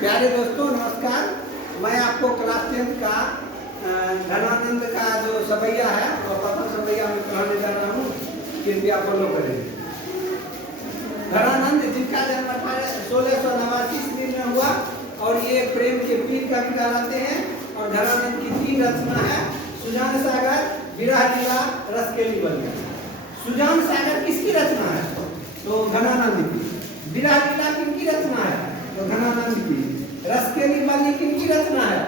प्यारे दोस्तों नमस्कार। मैं आपको क्लास 10 का धनानंद का जो सवैया है और प्रथम सवैया में पढ़ाने जा रहा हूँ, कृपया फॉलो करें। धनानंद जिनका जन्म 1689 ईस्वी में हुआ और ये प्रेम के पीर कवि कहलाते हैं। और धनानंद की 3 रचना है, सुजान सागर, विरह लीला, रसकेली बलिया। सुजान सागर किसकी रचना है? तो धनानंद की। विरह लीला किनकी रचना है? तो धनानंद की। रसकेली बलिया किनकी रचना है?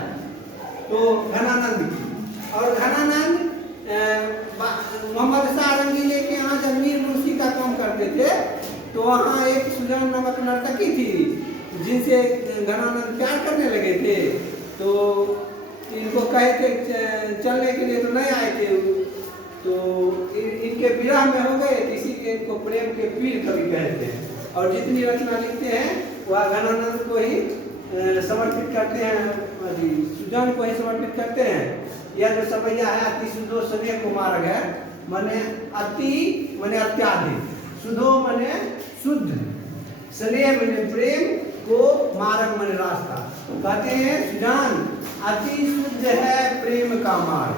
तो धनानंद की। और धनानंद मोहम्मद शाह रंगीले के यहाँ जब मीर मुंशी का काम करते थे तो वहाँ एक सुजान नामक नर्तकी थी जिनसे धनानंद प्यार करने लगे थे। तो इनको कहे थे चलने के लिए, तो नहीं आए थे। तो इनके विरह में हो गए, इसी के इनको प्रेम के पीर कवि कहते हैं। और जितनी रचना लिखते हैं वह धनानंद को ही समर्पित करते हैं, सुजान को ही समर्पित करते हैं। यह जो सवैया है अति सुधो स्नेह को मार्ग है, माने अति माने अत्याधिक, सुधो माने शुद्ध, स्नेह माने प्रेम को, मार्ग माने रास्ता। कहते हैं सुजान अति शुद्ध है प्रेम का मार्ग,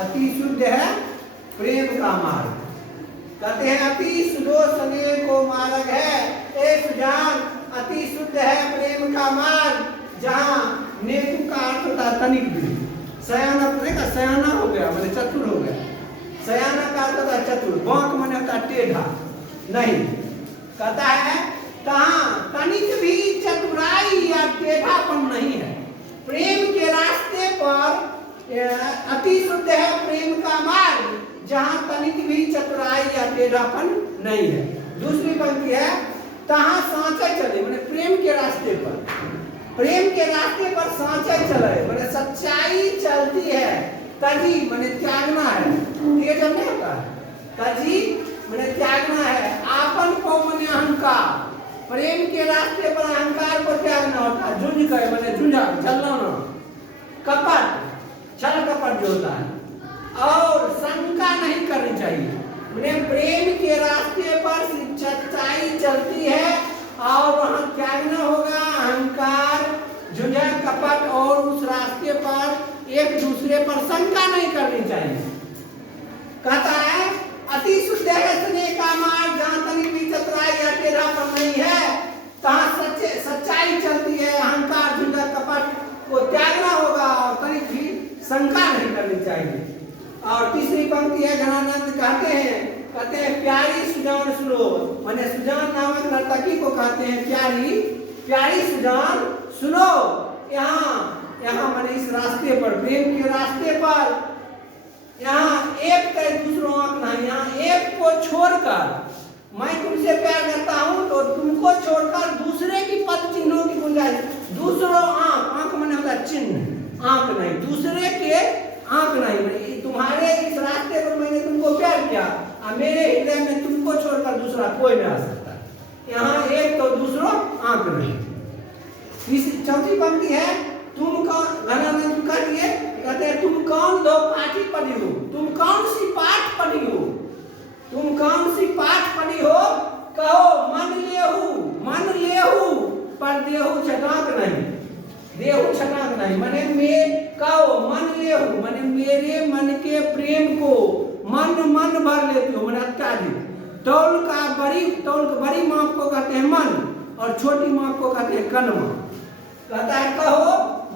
अति शुद्ध है प्रेम का मार्ग। कहते हैं अति सुधो स्नेह को मार्ग है, ए सुजान अति शुद्ध है प्रेम का मार्ग, जहाँ नेकु का अर्थ होता है तनिक भी। सयाना अपने का सयाना हो गया मैंने चतुर हो गया, सयाना का अर्थ होता है चतुर, बांक मैंने होता है टेढ़ा नहीं। कहता है कहाँ तनिक भी चतुराई या टेढ़ापन नहीं है, प्रेम के रास्ते पर अति शुद्ध है प्रेम का मार्ग, जहाँ तनिक भी चतुराई या टेढ़ापन नहीं है। दूसरी पंक्ति है तहाँ सांचे चले, मैंने प्रेम के रास्ते पर, प्रेम के रास्ते पर सांचे चले मैंने सच्चाई चलती है। तजी मैंने त्यागना है, ये जब नहीं होता है, तजी मैंने त्यागना है। आपन को मैंने अहंकार, प्रेम के रास्ते पर अहंकार को त्यागना होता है। झुंझ गए मैंने झुंझा चलना ना, कपट छल कपट जो होता है, और शंका नहीं करनी चाहिए। प्रेम के रास्ते पर सच्चाई चलती है और वहां त्यागना होगा अहंकार, झुंझट, कपट, और उस रास्ते पर एक दूसरे पर शंका नहीं करनी चाहिए। कहता है अति शुद्ध है स्नेह का मार्ग, जहाँ तनिक भी चतुराई या टेढ़ापन नहीं है, तहाँ सच्चाई चलती है। अहंकार, झुंझट, कपट को त्यागना होगा और तनिक भी शंका नहीं करनी चाहिए। और तीसरी पंक्ति है धनानंद कहते हैं प्यारी सुजान सुनो, माने सुजान नामक नर्तकी को कहते हैं प्यारी, प्यारी सुजान सुनो। यहाँ माने इस रास्ते पर, प्रेम के रास्ते पर, यहाँ एक का दूसरों आंख नहीं, यहाँ एक को छोड़कर मैं तुमसे प्यार करता हूँ तो तुमको छोड़कर दूसरे की पद चिन्हों की गुंजाइश, दूसरों आंख माने होता है चिन्ह, आंख नहीं, दूसरे के आंख नहीं। तुम्हारे इस रास्ते पर मैंने तुमको प्यार किया और मेरे हृदय में तुमको छोड़कर दूसरा कोई नहीं आ सकता। यहाँ एक तो दूसरों आंख नहीं। चौथी पंक्ति है तुम कौन, धनानंद कह दिए, कहते हैं तुम कौन दो पाठी पढ़ी हो, तुम कौन सी पाठ पढ़ी हो, तुम कौन सी पाठ पढ़ी हो, कहो मन लेहू पर देहू छटाक नहीं, देहू छटाक नहीं। माने मैं कहो मन लेहू माने मेरे मन के प्रेम को मन भर लेती हो, मैंने अत्याधिक। तौल बड़ी माप को कहते हैं मन और छोटी माप को कहते हैं कनमा। कहता है कहो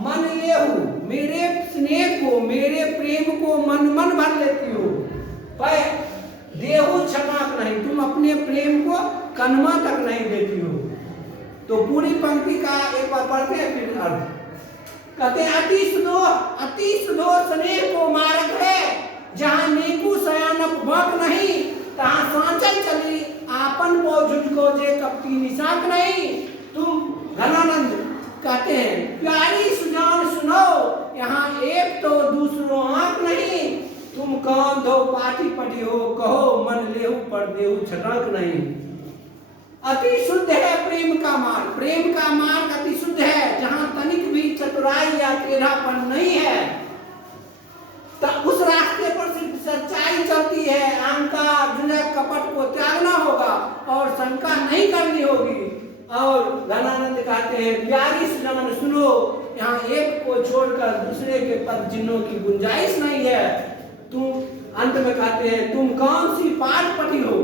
मन लेहू, मेरे स्नेह को, मेरे प्रेम को मन भर लेती हो, पर देहू छटाक नहीं, तुम अपने प्रेम को कनमा तक नहीं देती हो। तो पूरी पंक्ति का एक बार पढ़ते हैं फिर अर्थ। कहते हैं अति सुधो स्नेह को मार्ग है, जहाँ नेकु सयानप बाक नहीं, तहाँ सांचल चली आपन को झुझको जे कपटी निशाक नहीं। तुम धनानंद कहते हैं प्यारी सुजान सुनो, यहाँ एक तो दूसरों आंख नहीं, तुम कौन दो पाठी पढ़ी हो, कहो मन लेहू पर देहू छटाक नहीं। अति शुद्ध है प्रेम का मार्ग, प्रेम का मार्ग अति शुद्ध है, जहाँ तनिक भी चतुराई या टेढ़ापन नहीं है। उस रास्ते पर सिर्फ सच्चाई चलती है, अहंकार, झुंझट, कपट को त्यागना होगा और शंका नहीं करनी होगी। और धनानंद कहते हैं प्यारी सुजान सुनो, यहाँ एक को छोड़कर दूसरे के पद चिन्हों की गुंजाइश नहीं है। तुम अंत में कहते हैं तुम कौन सी पाठ पढ़ी हो,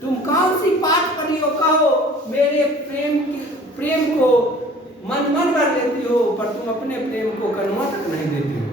तुम कौन सी पाठ पढ़ी हो, कहो मेरे प्रेम को मन भर लेती हो, पर तुम अपने प्रेम को कन्वा तक नहीं देती हो।